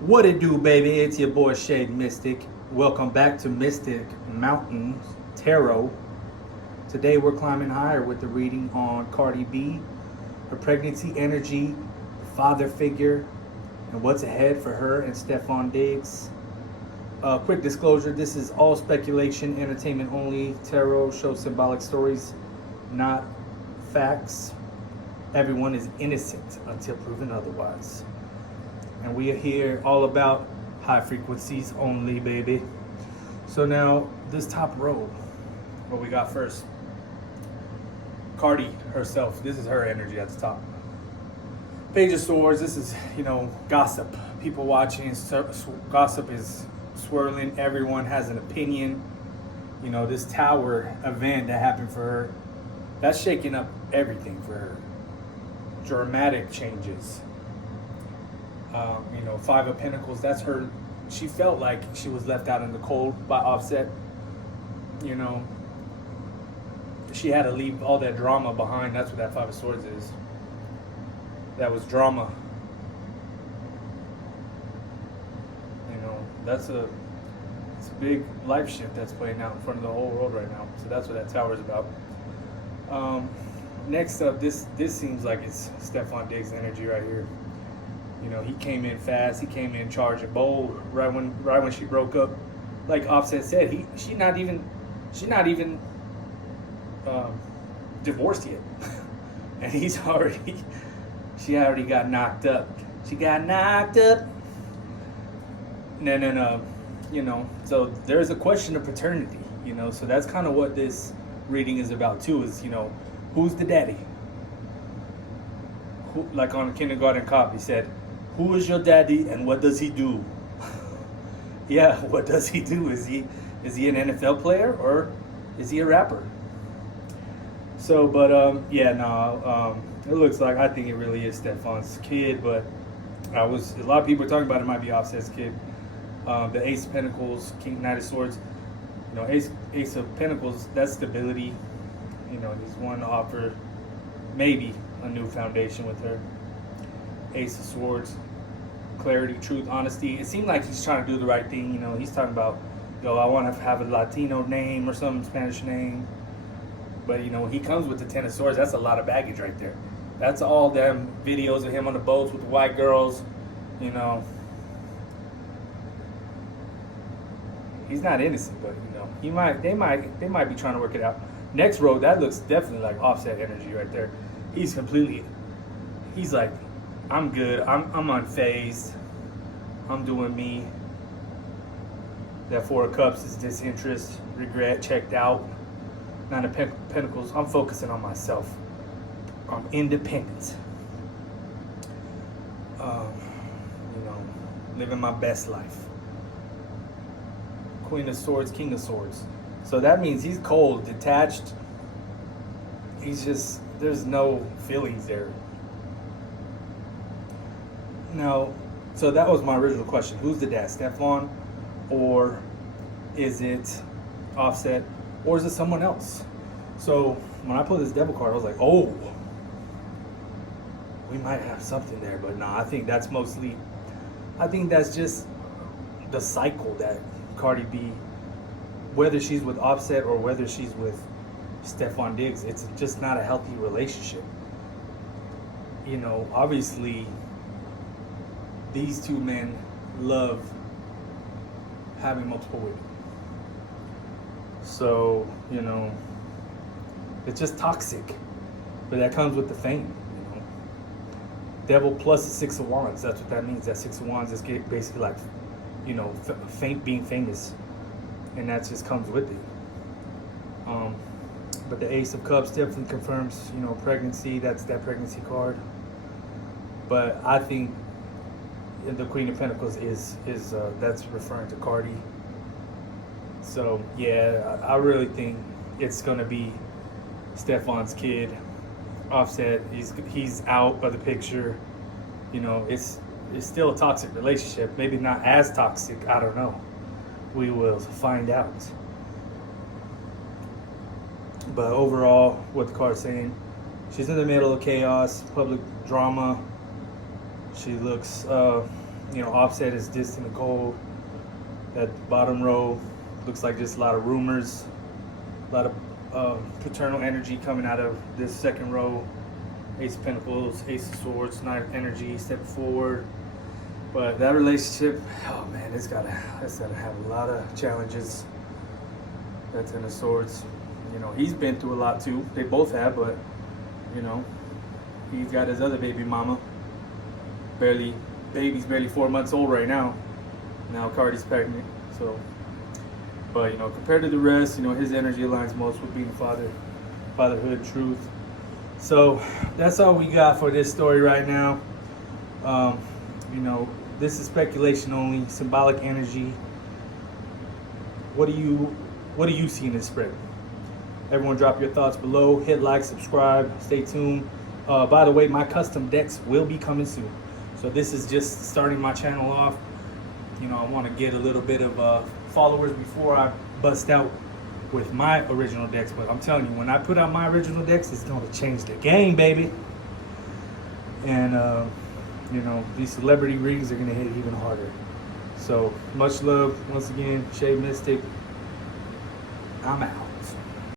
What it do, baby? It's your boy Shade Mystik. Welcome back to Mystik Mountainz Tarot. Today we're climbing higher with the reading on Cardi B, her pregnancy energy, father figure, and what's ahead for her and Stefon Diggs. Quick disclosure, this is all speculation, entertainment only. Tarot shows symbolic stories, not facts. Everyone is innocent until proven otherwise. And we are here all about high frequencies only, baby. So now, this top row, what we got first? Cardi herself. This is her energy at the top. Page of Swords. This is, gossip. People watching. Gossip is swirling. Everyone has an opinion. This tower event that happened for her, that's shaking up everything for her. Dramatic changes. Five of Pentacles, that's her. She felt like she was left out in the cold by Offset. She had to leave all that drama behind. That's what that Five of Swords is. That was drama. It's a big life shift that's playing out in front of the whole world right now. So that's what that tower is about. Next up, this seems like it's Stefon Diggs' energy right here. He came in fast. He came in charging bold. Right when she broke up, like Offset said, she not even divorced yet, and she already got knocked up. She got knocked up. And then so there's a question of paternity. So that's kind of what this reading is about too. Is who's the daddy? Who, like on Kindergarten Cop, he said, who is your daddy and what does he do? Yeah, what does he do? Is he an NFL player or is he a rapper? So, but it looks like, I think it really is Stefon's kid, but a lot of people are talking about it might be Offset's kid. The Ace of Pentacles, Knight of Swords, Ace of Pentacles, that's stability. He's one to offer maybe a new foundation with her. Ace of Swords, clarity, truth, honesty. It seemed like he's trying to do the right thing. He's talking about, I want to have a Latino name or some Spanish name. But, he comes with the Ten of Swords. That's a lot of baggage right there. That's all them videos of him on the boats with the white girls. He's not innocent, but, they might be trying to work it out. Next row, that looks definitely like Offset energy right there. He's like, I'm good. I'm unfazed. I'm doing me. That Four of Cups is disinterest, regret, checked out. Nine of Pentacles, I'm focusing on myself. I'm independent. Living my best life. Queen of Swords, King of Swords. So that means he's cold, detached. There's no feelings there. Now, so that was my original question. Who's the dad, Stefon? Or is it Offset? Or is it someone else? So when I put this devil card, I was like, oh, we might have something there. But no, I think that's just the cycle that Cardi B, whether she's with Offset or whether she's with Stefon Diggs, it's just not a healthy relationship. Obviously, these two men love having multiple women. So, it's just toxic. But that comes with the fame, Devil plus the Six of Wands, that's what that means. That Six of Wands is basically like, being famous. And that just comes with it. But the Ace of Cups definitely confirms, pregnancy. That's that pregnancy card. But I think the Queen of Pentacles is that's referring to Cardi. So yeah, I really think it's gonna be Stefon's kid. Offset, he's out of the picture. It's still a toxic relationship. Maybe not as toxic. I don't know. We will find out. But overall, what the card's saying, she's in the middle of chaos, public drama. She looks You know, offset is distant and cold. That bottom row looks like just a lot of rumors, a lot of paternal energy coming out of this second row. Ace of Pentacles, Ace of Swords, Knight of Energy, step forward. But that relationship, oh man, it's gotta have a lot of challenges. That Ten of Swords, you know, he's been through a lot too. They both have, but you know, he's got his other baby mama. Baby's barely 4 months old right now. Now Cardi's pregnant, so. But you know, compared to the rest, you know, his energy aligns most with being fatherhood, truth. So that's all we got for this story right now. You know, this is speculation only, symbolic energy. What do you see in this spread? Everyone drop your thoughts below. Hit like, subscribe, stay tuned. By the way, my custom decks will be coming soon. So this is just starting my channel off. You know, I want to get a little bit of followers before I bust out with my original decks. But I'm telling you, when I put out my original decks, it's going to change the game, baby. And, you know, these celebrity readings are going to hit even harder. So much love. Once again, Shade Mystik. I'm out.